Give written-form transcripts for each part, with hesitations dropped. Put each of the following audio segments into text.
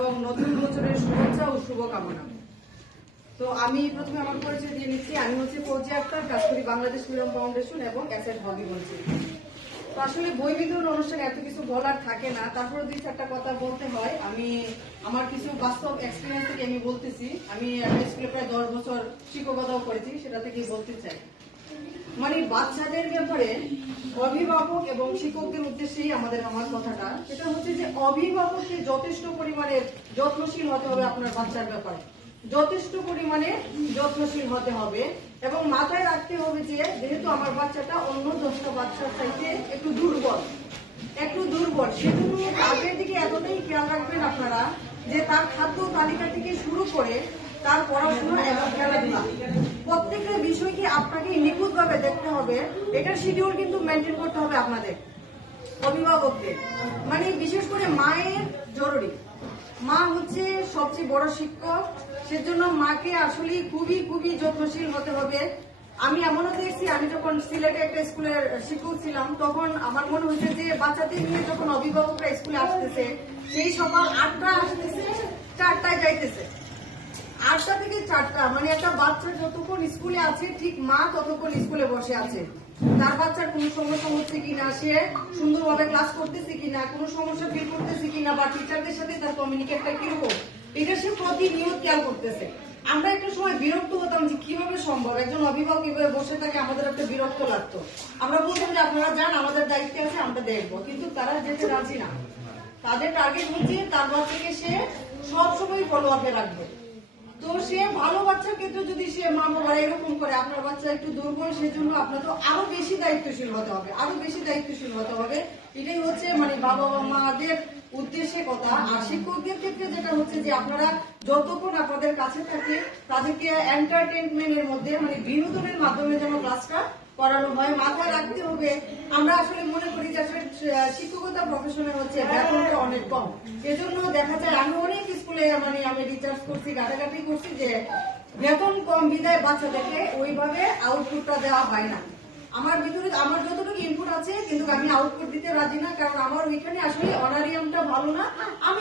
এবং নতুন বছরের শুভেচ্ছা ও শুভকামনা। তো আমি প্রথমে আমার পরিচয় দিয়ে নিচ্ছি। আমি হচ্ছে ফৌজিয়া আক্তার, কাজ করি বাংলাদেশ ফ্রিডম ফাউন্ডেশন এবং অ্যাসেট হবিগঞ্জে। তো আসলে বই বিতরণ অনুষ্ঠানে এত কিছু বলার থাকে না, তারপরে দুই চারটা কথা বলতে হয়। আমি আমার কিছু বাস্তব এক্সপিরিয়েন্স থেকে আমি বলতেছি। আমি স্কুলে প্রায় 10 বছর শিক্ষকতাও করেছি, সেটা থেকে বলতে চাই। মানে বাচ্চাদের ব্যাপারে অভিভাবক এবং শিক্ষকদের উদ্দেশ্যেই আমার কথাটা, সেটা হচ্ছে যে অভিভাবককে যথেষ্ট পরিমাণে যত্নশীল হতে হবে আপনার বাচ্চার ব্যাপারে, যথেষ্ট পরিমাণে যত্নশীল হতে হবে এবং মাথায় রাখতে হবে যে যেহেতু আমার বাচ্চাটা অন্য 10টা বাচ্চার চাইতে একটু দুর্বল, সেজন্য তাদের দিকে এতটাই খেয়াল রাখবেন আপনারা যে তার খাদ্য তালিকা থেকে শুরু করে তার পড়াশোনা এবং খেলাধুলা প্রত্যেকটা বিষয়কে আপনাকে নিখুঁতভাবে দেখতে হবে। এটার শিডিউল কিন্তু মেনটেন করতে হবে আপনাদের অভিভাবকদের। মানে বিশেষ করে মায়ের জরুরি, মা হচ্ছে সবচেয়ে বড় শিক্ষক, সেজন্য মাকে আসলে খুবই খুবই যত্নশীল হতে হবে। আমি এমনও দেখছি, আমি যখন সিলেটে একটা স্কুলের শিক্ষক ছিলাম তখন আমার মনে হচ্ছে যে বাচ্চাদের নিয়ে যখন অভিভাবকরা স্কুলে আসতেছে, সেই সকাল 8টা আসতেছে, 4টায় যাইতেছে, 8টা থেকে 4টা, মানে একটা বাচ্চা যতক্ষণ স্কুলে আছে ঠিক মা ততক্ষণ স্কুলে বসে আছে। তার বাচ্চার কোনো সমস্যা হচ্ছে কিনা, সে সুন্দরভাবে ক্লাস করতেছে কিনা, কোনো সমস্যা ফিল করতেছে কিনা, বা টিচারদের সাথে তার কমিউনিকেটটা কিরকম, এটা সে প্রতিনিয়ত খেয়াল করতেছে। আমরা একটা সময় বিরক্ত হতাম যে কিভাবে সম্ভব একজন অভিভাবক এভাবে বসে থাকে, আমাদের একটা বিরক্ত লাগতো। আমরা বলতাম যে আপনারা যান, আমাদের দায়িত্ব আছে, আমরা দেখবো, কিন্তু তারা যেতে রাজি না। তাদের টার্গেট হচ্ছে তার বাচ্চাকে সে সবসময় ফলো আপে রাখবে। তো সে ভালো বাচ্চার ক্ষেত্রে যদি সে মা বাবা এরকম করে, আপনার বাচ্চা একটু দুর্বল, সেজন্য আপনার তো আরো বেশি দায়িত্বশীল হতে হবে, এটাই হচ্ছে মানে বাবা মাদের উদ্দেশ্যে কথা। আর শিক্ষকদের ক্ষেত্রে যেটা হচ্ছে যে আপনারা যতক্ষণ আপনাদের কাছে থাকে তাদেরকে এন্টারটেনমেন্টের মধ্যে, মানে বিনোদনের মাধ্যমে যেন ক্লাসটা করানো হয়। মাথায় রাখতে হবে, আমরা আসলে মনে করি যে আসলে শিক্ষকতা প্রফেশনে হচ্ছে বেতনটা অনেক কম। এজন্য দেখা যায় আমি অনেক স্কুলে মানে আমি রিসার্চ করছি, ঘাটাঘাটি করছি যে বেতন কম বিদায় বাচ্চাদেরকে ওইভাবে আউটপুটটা দেওয়া হয় না। আমার ভিতরে আমার যতটুকু ইনপুট আছে, কিন্তু আমি আউটপুট দিতে রাজি না, কারণ আমার ওইখানে আসলে অনারিয়ামটা ভালো না। আমি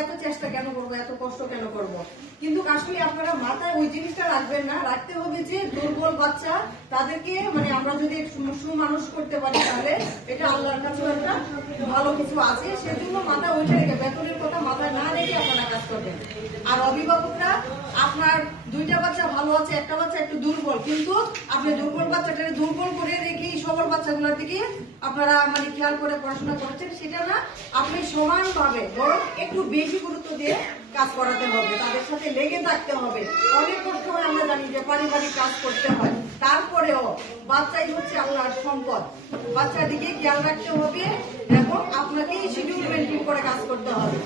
এত চেষ্টা কেন করবো, এত কষ্ট কেন করব। কিন্তু আসলে আপনারা মাথায় ওই জিনিসটা রাখবেন না, রাখতে হবে যে দুর্বল বাচ্চা তাদেরকে মানে আমরা যদি সুমানুষ করতে পারি তাহলে এটা আল্লাহর কাছে একটা ভালো কিছু আছে। সেজন্য মাথা ওইটা রেখে, বেতনের কথা মাথায় না রেখে আপনারা কাজ করবেন। আর অভিভাবকরা, আপনার 2টা বাচ্চা ভালো আছে, একটা বাচ্চা একটু দুর্বল, কিন্তু আপনি দুর্বল বাচ্চাটাকে দুর্বল করে রেখে সবল বাচ্চাগুলোর দিকে আপনারা মানে খেয়াল করে পড়াশোনা করছেন, সেটা না। আপনি সমানভাবে বরং একটু বেশি গুরুত্ব দিয়ে কাজ করাতে হবে, তাদের সাথে লেগে থাকতে হবে। অনেক কষ্ট হয়, আমরা জানি যে পারিবারিক কাজ করতে হয়, তারপরেও বাচ্চাই হচ্ছে আল্লাহর সম্পদ। বাচ্চার দিকে খেয়াল রাখতে হবে এবং আপনাকে শিডিউল মেনটেন করে কাজ করতে হবে।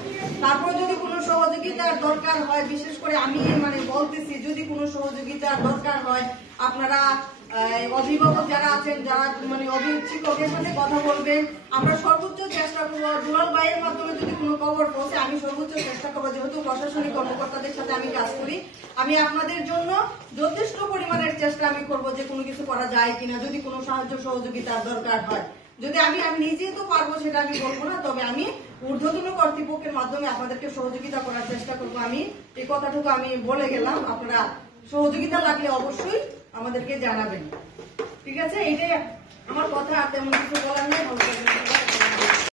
তারপর যদি কোনো সহযোগিতার দরকার হয়, বিশেষ করে আমি মানে বলতেছি, যদি কোনো সহযোগিতার দরকার হয় আপনারা অভিভাবক যারা আছেন, যারা মানে শিক্ষকের সাথে কথা বলবেন। আমরা সর্বোচ্চ চেষ্টা করবো, দুলাল ভাইয়ের মাধ্যমে যদি কোনো খবর পৌঁছে আমি সর্বোচ্চ চেষ্টা করবো, যেহেতু প্রশাসনিক কর্মকর্তাদের সাথে আমি কাজ করি, আমি আপনাদের জন্য যথেষ্ট পরিমাণের চেষ্টা আমি করবো যে কোনো কিছু করা যায় কিনা, যদি কোনো সাহায্য সহযোগিতার দরকার হয়। যদি আমি নিজে তো পারবো সেটা আমি বলবো না, তবে আমি ঊর্ধ্বতন কর্তৃপক্ষের মাধ্যমে আপনাদেরকে সহযোগিতা করার চেষ্টা করবো। আমি এই কথাটুকু আমি বলে গেলাম, আপনারা সহযোগিতা লাগলে অবশ্যই আমাদেরকে জানাবেন। ঠিক আছে, এইটাই আমার কথা, আর তেমন কিছু বলার নেই।